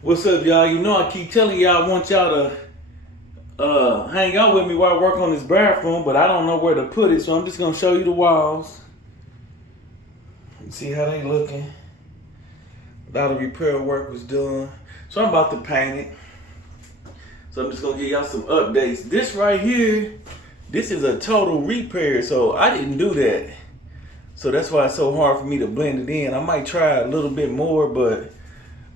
What's up, y'all? You know I keep telling y'all I want y'all to hang out with me while I work on this bathroom, but I don't know where to put it, so I'm just gonna show you the walls. You see how they looking? A lot of repair work was done. So I'm about to paint it. So I'm just gonna give y'all some updates. This right here, this is a total repair, so I didn't do that. So that's why it's so hard for me to blend it in. I might try a little bit more, but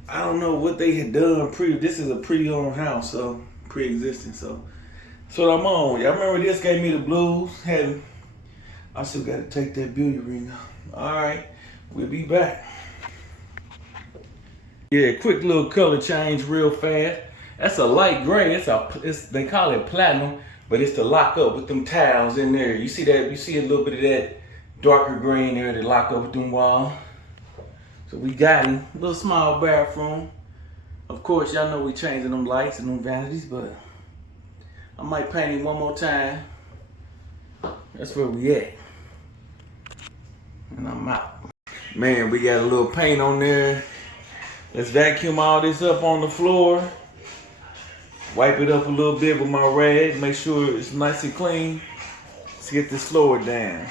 I don't know what they had done This is a pre-owned house, so pre-existing. So that's what I'm on. Y'all remember this gave me the blues? I still got to take that beauty ring off. All right, we'll be back. Yeah, quick little color change, real fast. That's a light gray. They call it platinum, but it's to lock up with them tiles in there. You see that? You see a little bit of that darker gray in there to lock up with them walls. So we got him. A little small bathroom. Of course, y'all know we changing them lights and them vanities, but I might paint him one more time. That's where we at. And I'm out. Man, we got a little paint on there. Let's vacuum all this up on the floor. Wipe it up a little bit with my rag. Make sure it's nice and clean. Let's get this floor down.